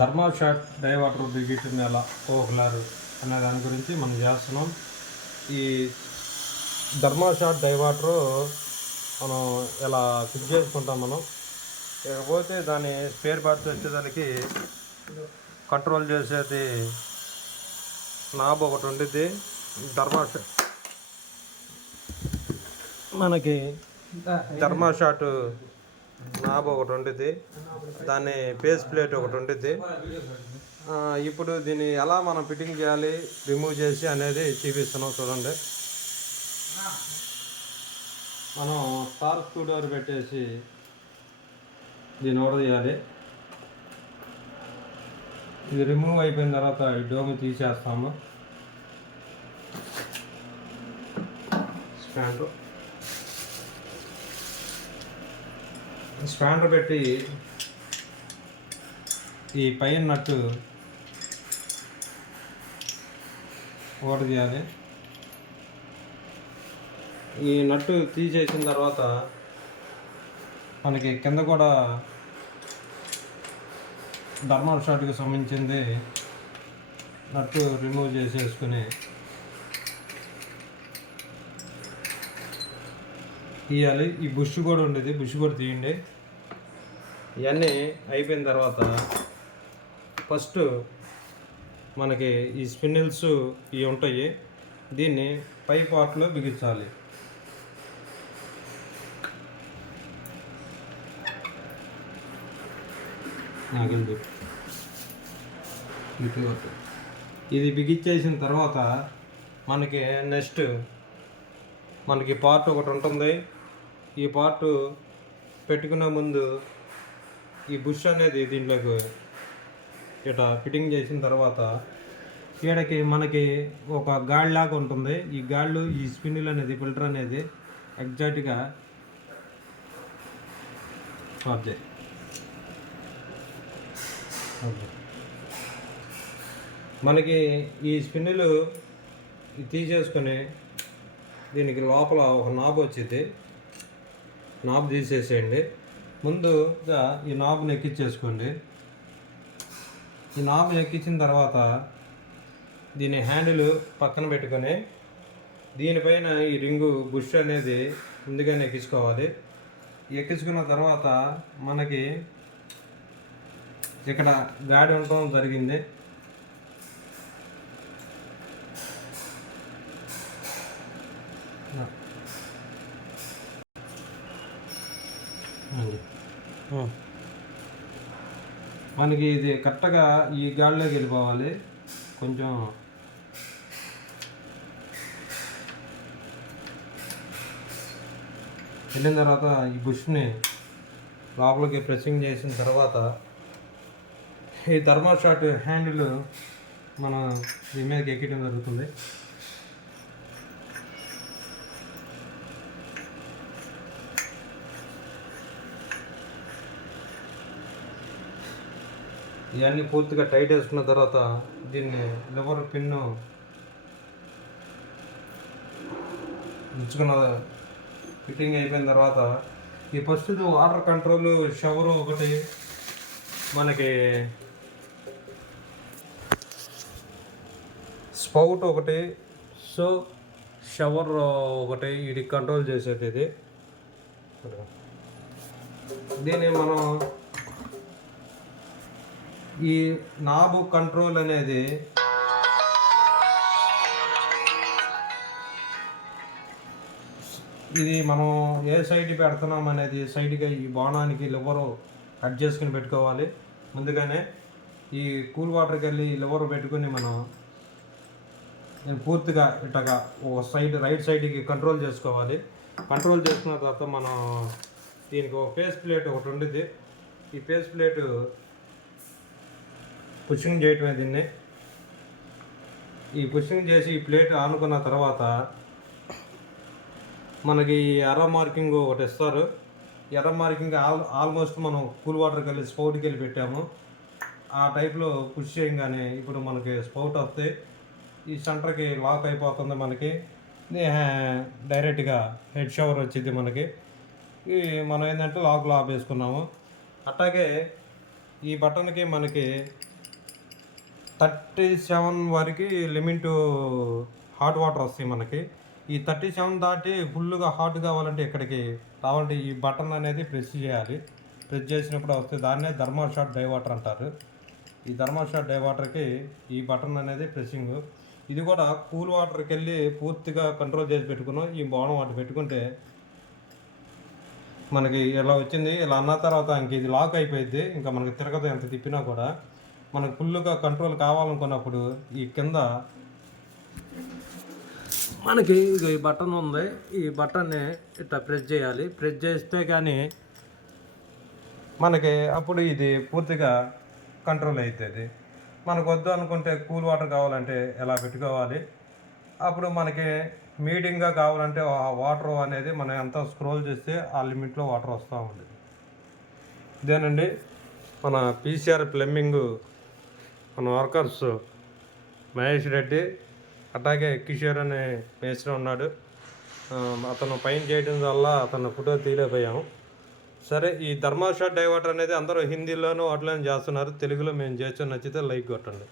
ధర్మా shot డైవాటర్ బిగిటింగ్ ఎలా పోగలరు అనే దాని గురించి మనం చేస్తున్నాం. ఈ ధర్మా షాట్ డైవాటరు మనం ఎలా ఫిట్ చేసుకుంటాం మనం. ఇకపోతే దాని స్పేర్ పార్ట్స్ వచ్చేదానికి కంట్రోల్ చేసేది నాబ్ ఒకటి ఉంటుంది. ధర్మా మనకి ధర్మా షాట్ నాబ్ ఒకటి ఉంటుంది, దాన్ని పేస్ ప్లేట్ ఒకటి ఉంటుంది. ఇప్పుడు దీన్ని ఎలా మనం ఫిట్టింగ్ చేయాలి, రిమూవ్ చేసి అనేది చూపిస్తున్నాం చూడండి. మనం స్టార్ స్క్రూ డ్రైవర్ పెట్టేసి దీన్ని తీయాలి. ఇది రిమూవ్ అయిపోయిన తర్వాత ఈ డోమ్ తీసేస్తాము. స్పాండర్ పెట్టి ఈ పైన నట్టు ఓడి తీయాలి. ఈ నట్టు తీసేసిన తర్వాత మనకి కింద కూడా ధర్మల్ షాట్కి సంబంధించింది నట్టు రిమూవ్ చేసేసుకుని తీయాలి. ఈ బుష్ కూడా ఉండేది, బుష్ కూడా తీయండి. ఇవన్నీ అయిపోయిన తర్వాత ఫస్ట్ మనకి ఈ స్పిన్నిల్స్ ఇవి ఉంటాయి, దీన్ని పై పార్ట్లో బిగించాలి. ఇది బిగించేసిన తర్వాత మనకి నెక్స్ట్ మనకి పార్ట్ ఒకటి ఉంటుంది. ఈ పార్ట్ పెట్టుకునే ముందు ఈ బుష్ అనేది దీంట్లోకి ఇట్లా ఫిట్టింగ్ చేసిన తర్వాత ఈడకి మనకి ఒక గాడిలాగా ఉంటుంది. ఈ గాళ్ళు ఈ స్పిన్నిల్ అనేది ఫిల్టర్ అనేది ఎగ్జాక్ట్గా మనకి ఈ స్పిన్నులు తీసేసుకొని దీనికి లోపల ఒక నాబ్ వచ్చింది, నాబ్ తీసేసేయండి. ముందుగా ఈ నాబ్ని ఎక్కించేసుకోండి. ఈ నాబ్ని ఎక్కించిన తర్వాత దీని హ్యాండిల్ పక్కన పెట్టుకొని దీనిపైన ఈ రింగు బుష్ అనేది ముందుగానే ఎక్కించుకోవాలి. ఎక్కించుకున్న తర్వాత మనకి ఇక్కడ గాడి ఉండటం జరిగింది. మనకి ఇది కరెక్ట్గా ఈ గాడిలోకి వెళ్ళిపోవాలి. కొంచెం వెళ్ళిన తర్వాత ఈ బుష్ని లోపలికి ప్రెస్సింగ్ చేసిన తర్వాత ఈ థర్మల్ షాట్ హ్యాండిల్ మనం దీని మీదకి ఎక్కడం జరుగుతుంది. ఇవన్నీ పూర్తిగా టైట్ వేసుకున్న తర్వాత దీన్ని లివర్ పిన్ను ఉంచుకున్న ఫిట్టింగ్ అయిపోయిన తర్వాత ఈ ఫస్ట్ వాటర్ కంట్రోల్ షవరు ఒకటి, మనకి స్పౌట్ ఒకటి, సో షవర్ ఒకటి, ఇది కంట్రోల్ చేసేది. ఇది దీన్ని మనం ఈ నాబ్ కంట్రోల్ అనేది ఇది మనం ఏ సైడ్ పెడుతున్నాం అనేది సైడ్గా ఈ బాణానికి లివరు కట్ చేసుకుని పెట్టుకోవాలి. ముందుగానే ఈ కూల్ వాటర్కి వెళ్ళి లివర్ పెట్టుకుని మనం పూర్తిగా ఇట్టగా ఒక సైడ్ రైట్ సైడ్కి కంట్రోల్ చేసుకోవాలి. కంట్రోల్ చేసుకున్న తర్వాత మనం దీనికి ఒక ఫేస్ ప్లేట్ ఒకటి ఉండేది. ఈ ఫేస్ ప్లేట్ పుషింగ్ చేయటమే దీన్ని. ఈ పుషింగ్ చేసి ఈ ప్లేట్ ఆనుకున్న తర్వాత మనకి ఎర్ర మార్కింగ్ ఒకటి ఇస్తారు. ఎర్ర మార్కింగ్ ఆల్మోస్ట్ మనం కూల్ వాటర్కి వెళ్ళి స్పౌట్కి వెళ్ళి పెట్టాము. ఆ టైప్లో పుష్ చేయగానే ఇప్పుడు మనకి స్పౌట్ వస్తే ఈ సెంటర్కి లాక్ అయిపోతుంది. మనకి డైరెక్ట్గా హెడ్ షవర్ వచ్చింది. మనకి మనం ఏంటంటే లాక్లో ఆపేసుకున్నాము. అట్లాగే ఈ బటన్కి మనకి 37 వరకు లిమిట్ హాట్ వాటర్ వస్తాయి మనకి. ఈ 37 దాటి ఫుల్గా హాట్ కావాలంటే ఇక్కడికి రావాలంటే ఈ బటన్ అనేది ప్రెస్ చేయాలి. ప్రెస్ చేసినప్పుడు వస్తే దాన్నే థర్మల్ షాట్ డైవాటర్ అంటారు. ఈ థర్మల్ షాట్ డైవాటర్కి ఈ బటన్ అనేది ప్రెస్సింగ్. ఇది కూడా కూల్ వాటర్కి వెళ్ళి పూర్తిగా కంట్రోల్ చేసి పెట్టుకున్నాం. ఈ బాణం వాటి పెట్టుకుంటే మనకి ఇలా వచ్చింది. ఇలా అన్న తర్వాత ఇంక ఇది లాక్ అయిపోయింది. ఇంకా మనకి తిరగదు ఎంత తిప్పినా కూడా. మనకు ఫుల్గా కంట్రోల్ కావాలనుకున్నప్పుడు ఈ కింద మనకి ఈ బటన్ ఉంది. ఈ బటన్ని ఇట్లా ప్రెస్ చేయాలి. ప్రెస్ చేస్తే కానీ మనకి అప్పుడు ఇది పూర్తిగా కంట్రోల్ అవుతుంది. మనకు వద్దు అనుకుంటే కూల్ వాటర్ కావాలంటే ఎలా పెట్టుకోవాలి. అప్పుడు మనకి మీడియంగా కావాలంటే ఆ వాటర్ అనేది మనం ఎంత స్క్రోల్ చేస్తే ఆ లిమిట్లో వాటర్ వస్తూ ఉంది. ఇదేనండి మన పీసీఆర్ ప్లంబింగ్ మన వర్కర్స్ మహేష్ రెడ్డి, అట్లాగే కిషోర్ అనే మేస్త్రి ఉన్నాడు. అతను పైన చేయడం వల్ల అతను ఫోటో తీయలేకపోయాము. సరే, ఈ థర్మల్ షాట్ డైవర్టర్ అనేది అందరూ హిందీలోనూ అట్లనే చేస్తున్నారు. తెలుగులో మేము చేస్తూ నచ్చితే లైక్ కొట్టండి.